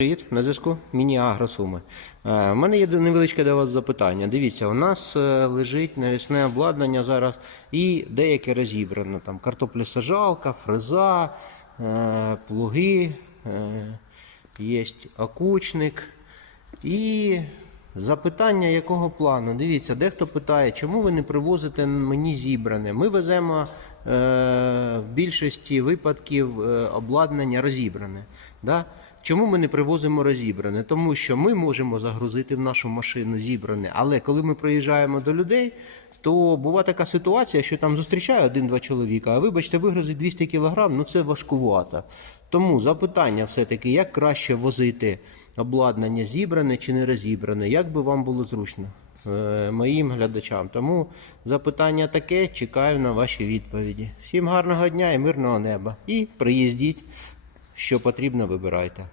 Привіт, на зв'язку міні Агросуми. Е, У мене є невеличке до вас запитання. Дивіться, у нас е, лежить навісне обладнання зараз і деяке розібрано. Там картоплесажалка, фреза, е, плуги, е, є окучник. І запитання якого плану? Дивіться, дехто питає, чому ви не привозите мені зібране? Ми веземо е, в більшості випадків е, обладнання розібране. Да? Чому ми не привозимо розібране? Тому що ми можемо загрузити в нашу машину зібране, але коли ми приїжджаємо до людей, то буває така ситуація, що там зустрічає один-два чоловіка, а вибачте, вигрузить 200 кг, ну це важкувато. Тому запитання все-таки, як краще возити обладнання зібране чи не розібране, як би вам було зручно е, моїм глядачам. Тому запитання таке, чекаю на ваші відповіді. Всім гарного дня і мирного неба. І приїздіть, що потрібно, вибирайте.